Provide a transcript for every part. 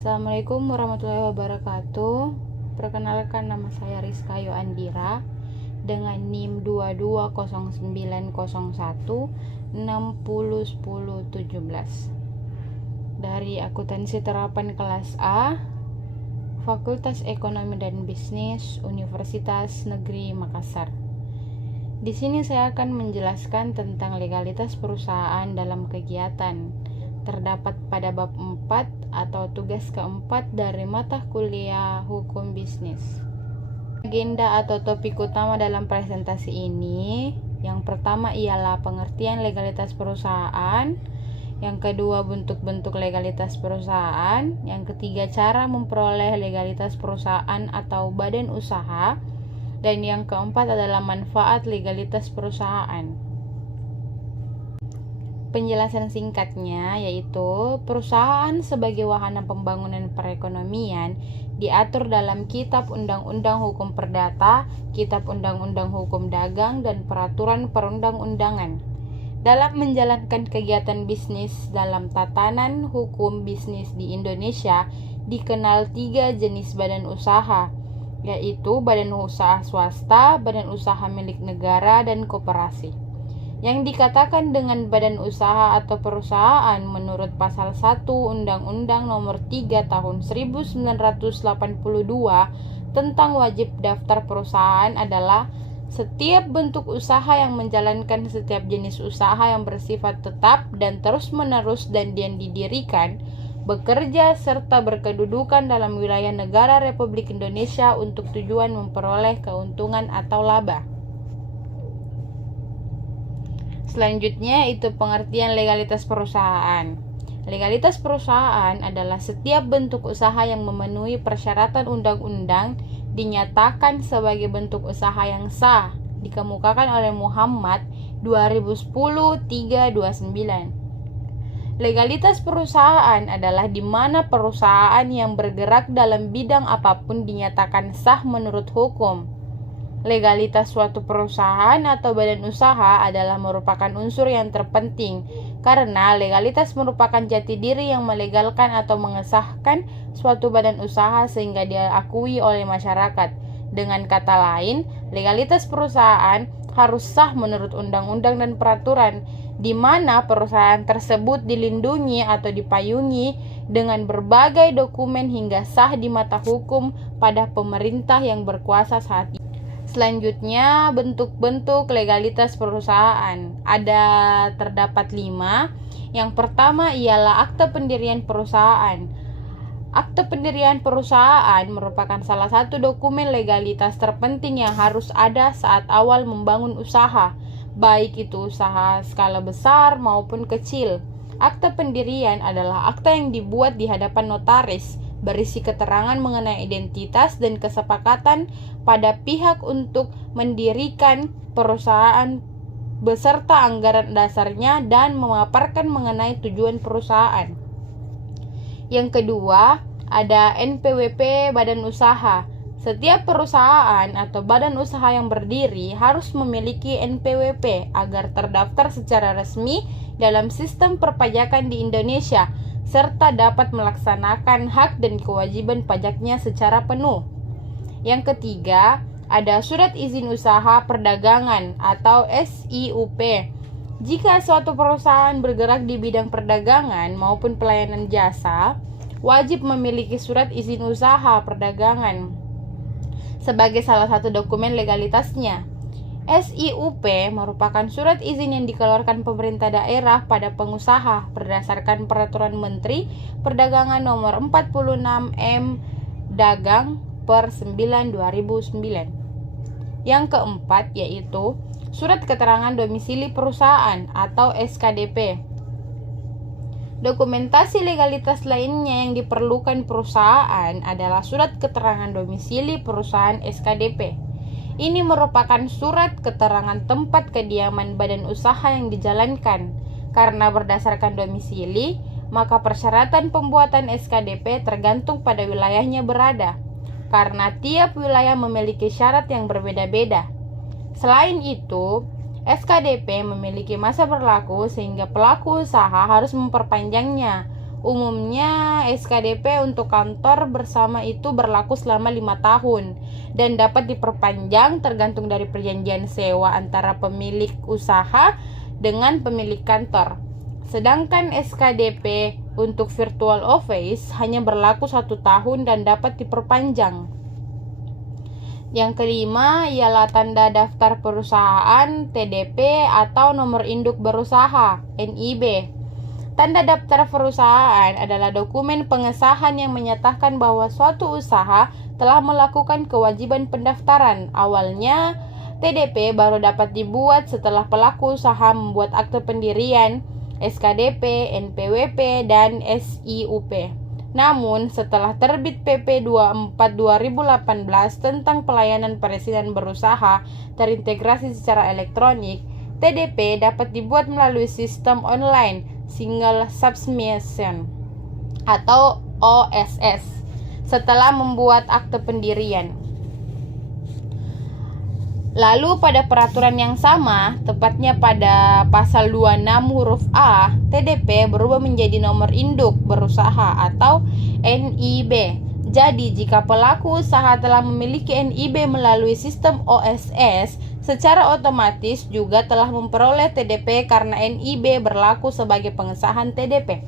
Assalamualaikum warahmatullahi wabarakatuh. Perkenalkan, nama saya Rizka Yoandira dengan NIM 220901601017 dari akuntansi terapan kelas A, Fakultas Ekonomi dan Bisnis, Universitas Negeri Makassar. Di sini saya akan menjelaskan tentang legalitas perusahaan dalam kegiatan. Terdapat pada bab 4 atau tugas keempat dari mata kuliah Hukum Bisnis. Agenda atau topik utama dalam presentasi ini, yang pertama ialah pengertian legalitas perusahaan, yang kedua bentuk-bentuk legalitas perusahaan, yang ketiga cara memperoleh legalitas perusahaan atau badan usaha, dan yang keempat adalah manfaat legalitas perusahaan. Penjelasan singkatnya yaitu perusahaan sebagai wahana pembangunan perekonomian diatur dalam Kitab Undang-Undang Hukum Perdata, Kitab Undang-Undang Hukum Dagang, dan Peraturan Perundang-undangan. Dalam menjalankan kegiatan bisnis dalam tatanan hukum bisnis di Indonesia dikenal 3 jenis badan usaha, yaitu badan usaha swasta, badan usaha milik negara, dan koperasi. Yang dikatakan dengan badan usaha atau perusahaan menurut pasal 1 Undang-Undang Nomor 3 Tahun 1982 tentang wajib daftar perusahaan adalah setiap bentuk usaha yang menjalankan setiap jenis usaha yang bersifat tetap dan terus-menerus dan yang didirikan, bekerja serta berkedudukan dalam wilayah negara Republik Indonesia untuk tujuan memperoleh keuntungan atau laba. Selanjutnya itu pengertian legalitas perusahaan. Legalitas perusahaan adalah setiap bentuk usaha yang memenuhi persyaratan undang-undang dinyatakan sebagai bentuk usaha yang sah, dikemukakan oleh Muhammad 2010-329. Legalitas perusahaan adalah di mana perusahaan yang bergerak dalam bidang apapun dinyatakan sah menurut hukum. Legalitas suatu perusahaan atau badan usaha adalah merupakan unsur yang terpenting karena legalitas merupakan jati diri yang melegalkan atau mengesahkan suatu badan usaha sehingga diakui oleh masyarakat. Dengan kata lain, legalitas perusahaan harus sah menurut undang-undang dan peraturan, di mana perusahaan tersebut dilindungi atau dipayungi dengan berbagai dokumen hingga sah di mata hukum pada pemerintah yang berkuasa saat ini. Selanjutnya, bentuk-bentuk legalitas perusahaan. Terdapat 5. Yang pertama ialah akte pendirian perusahaan. Akte pendirian perusahaan merupakan salah satu dokumen legalitas terpenting yang harus ada saat awal membangun usaha, baik itu usaha skala besar maupun kecil. Akte pendirian adalah akte yang dibuat di hadapan notaris, berisi keterangan mengenai identitas dan kesepakatan pada pihak untuk mendirikan perusahaan beserta anggaran dasarnya dan memaparkan mengenai tujuan perusahaan. Yang kedua, ada NPWP badan usaha. Setiap perusahaan atau badan usaha yang berdiri harus memiliki NPWP agar terdaftar secara resmi dalam sistem perpajakan di Indonesia serta dapat melaksanakan hak dan kewajiban pajaknya secara penuh. Yang ketiga, ada surat izin usaha perdagangan atau SIUP. Jika suatu perusahaan bergerak di bidang perdagangan maupun pelayanan jasa, wajib memiliki surat izin usaha perdagangan sebagai salah satu dokumen legalitasnya. SIUP merupakan surat izin yang dikeluarkan pemerintah daerah pada pengusaha berdasarkan Peraturan Menteri Perdagangan Nomor 46 M Dagang per 9/2009. Yang keempat yaitu Surat Keterangan Domisili Perusahaan atau SKDP. Dokumentasi legalitas lainnya yang diperlukan perusahaan adalah Surat Keterangan Domisili Perusahaan SKDP. Ini merupakan surat keterangan tempat kediaman badan usaha yang dijalankan. Karena berdasarkan domisili, maka persyaratan pembuatan SKDP tergantung pada wilayahnya berada. Karena tiap wilayah memiliki syarat yang berbeda-beda. Selain itu, SKDP memiliki masa berlaku sehingga pelaku usaha harus memperpanjangnya Umumnya SKDP untuk kantor bersama itu berlaku selama 5 tahun dan dapat diperpanjang tergantung dari perjanjian sewa antara pemilik usaha dengan pemilik kantor. Sedangkan SKDP untuk virtual office hanya berlaku 1 tahun dan dapat diperpanjang. Yang kelima ialah tanda daftar perusahaan TDP atau nomor induk berusaha NIB. Tanda daftar perusahaan adalah dokumen pengesahan yang menyatakan bahwa suatu usaha telah melakukan kewajiban pendaftaran. Awalnya, TDP baru dapat dibuat setelah pelaku usaha membuat akte pendirian, SKDP, NPWP, dan SIUP. Namun, setelah terbit PP 24/2018 tentang pelayanan perizinan berusaha terintegrasi secara elektronik, TDP dapat dibuat melalui sistem online Single Submission atau OSS setelah membuat akte pendirian. Lalu pada peraturan yang sama, tepatnya pada pasal 26 huruf A, TDP berubah menjadi nomor induk berusaha atau NIB. Jadi, jika pelaku usaha telah memiliki NIB melalui sistem OSS, secara otomatis juga telah memperoleh TDP karena NIB berlaku sebagai pengesahan TDP.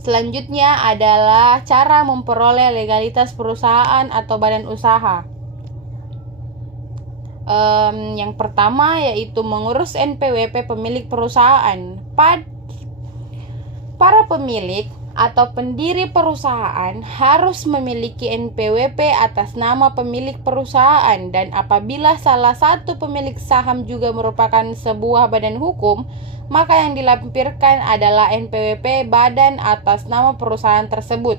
Selanjutnya adalah cara memperoleh legalitas perusahaan atau badan usaha. Yang pertama yaitu mengurus NPWP pemilik perusahaan. Para pemilik atau pendiri perusahaan harus memiliki NPWP atas nama pemilik perusahaan, dan apabila salah satu pemilik saham juga merupakan sebuah badan hukum, maka yang dilampirkan adalah NPWP badan atas nama perusahaan tersebut.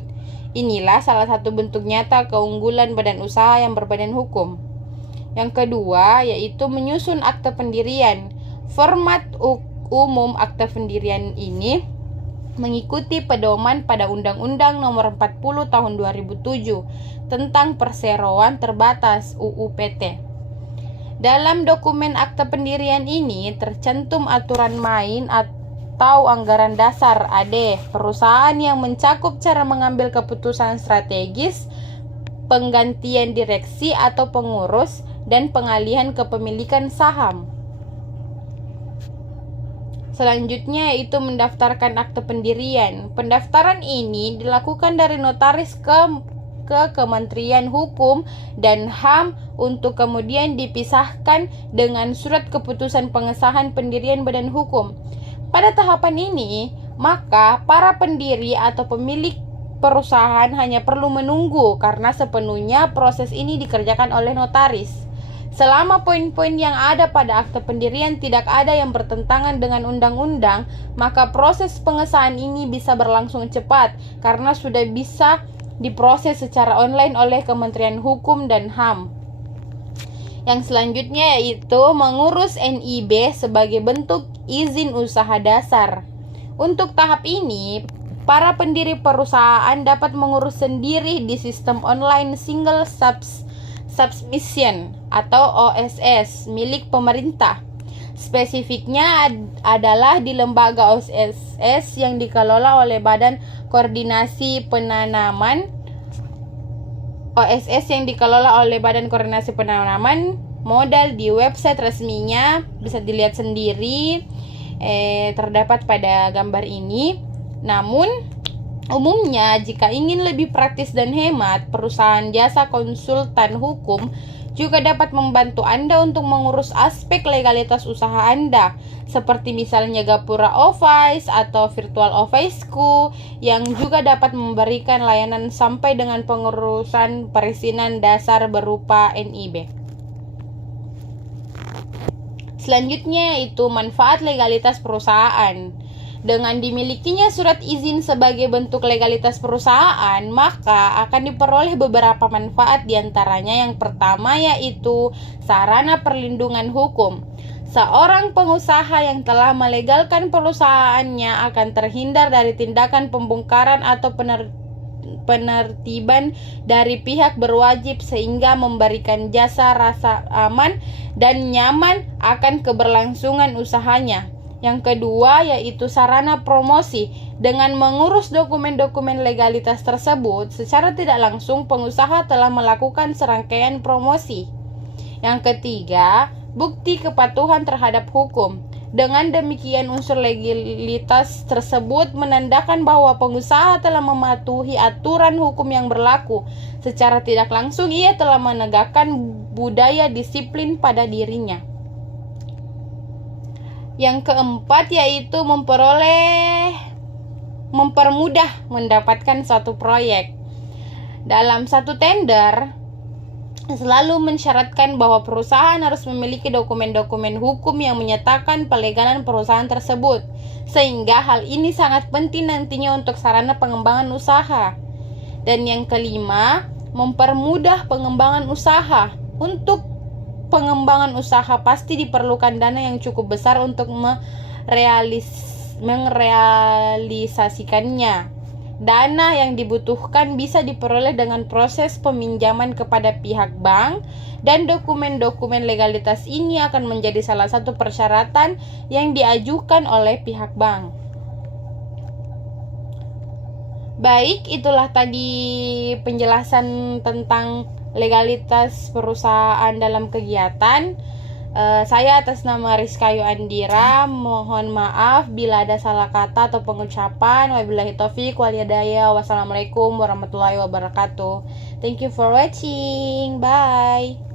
Inilah salah satu bentuk nyata keunggulan badan usaha yang berbadan hukum. Yang kedua yaitu menyusun akte pendirian. Format umum akte pendirian ini mengikuti pedoman pada Undang-Undang Nomor 40 Tahun 2007 tentang perseroan terbatas UU-PT. Dalam dokumen akte pendirian ini tercantum aturan main atau anggaran dasar AD perusahaan yang mencakup cara mengambil keputusan strategis, penggantian direksi atau pengurus, dan pengalihan kepemilikan saham. Selanjutnya yaitu mendaftarkan akte pendirian. Pendaftaran ini dilakukan dari notaris ke Kementerian Hukum dan HAM untuk kemudian dipisahkan dengan surat keputusan pengesahan pendirian badan hukum. Pada tahapan ini, maka para pendiri atau pemilik perusahaan hanya perlu menunggu karena sepenuhnya proses ini dikerjakan oleh notaris. Selama poin-poin yang ada pada akte pendirian tidak ada yang bertentangan dengan undang-undang, maka proses pengesahan ini bisa berlangsung cepat karena sudah bisa diproses secara online oleh Kementerian Hukum dan HAM. Yang selanjutnya yaitu mengurus NIB sebagai bentuk izin usaha dasar. Untuk tahap ini, para pendiri perusahaan dapat mengurus sendiri di sistem online Single Submission atau OSS milik pemerintah. Spesifiknya adalah di lembaga OSS yang dikelola oleh Badan Koordinasi Penanaman. OSS yang dikelola oleh Badan Koordinasi Penanaman modal di website resminya bisa dilihat sendiri, terdapat pada gambar ini. Namun umumnya jika ingin lebih praktis dan hemat, perusahaan jasa konsultan hukum juga dapat membantu Anda untuk mengurus aspek legalitas usaha Anda, seperti misalnya Gapura Office atau Virtual Office-ku, yang juga dapat memberikan layanan sampai dengan pengurusan perizinan dasar berupa NIB. Selanjutnya itu manfaat legalitas perusahaan. Dengan dimilikinya surat izin sebagai bentuk legalitas perusahaan, maka akan diperoleh beberapa manfaat, diantaranya yang pertama yaitu sarana perlindungan hukum. Seorang pengusaha yang telah melegalkan perusahaannya akan terhindar dari tindakan pembongkaran atau penertiban dari pihak berwajib, sehingga memberikan jasa rasa aman dan nyaman akan keberlangsungan usahanya. Yang kedua yaitu sarana promosi. Dengan mengurus dokumen-dokumen legalitas tersebut, secara tidak langsung pengusaha telah melakukan serangkaian promosi. Yang ketiga, bukti kepatuhan terhadap hukum. Dengan demikian unsur legalitas tersebut menandakan bahwa pengusaha telah mematuhi aturan hukum yang berlaku. Secara tidak langsung ia telah menegakkan budaya disiplin pada dirinya. Yang keempat yaitu mempermudah mendapatkan suatu proyek. Dalam satu tender selalu mensyaratkan bahwa perusahaan harus memiliki dokumen-dokumen hukum yang menyatakan pelegalan perusahaan tersebut, sehingga hal ini sangat penting nantinya untuk sarana pengembangan usaha. Dan yang kelima, mempermudah pengembangan usaha. Untuk pengembangan usaha pasti diperlukan dana yang cukup besar untuk merealisasikannya. Dana yang dibutuhkan bisa diperoleh dengan proses peminjaman kepada pihak bank, dan dokumen-dokumen legalitas ini akan menjadi salah satu persyaratan yang diajukan oleh pihak bank. Baik, itulah tadi penjelasan tentang legalitas perusahaan dalam kegiatan. Saya atas nama Rizkayu Andira mohon maaf bila ada salah kata atau pengucapan. Wabillahi taufiq wal hidayah. Wassalamualaikum warahmatullahi wabarakatuh. Thank you for watching. Bye.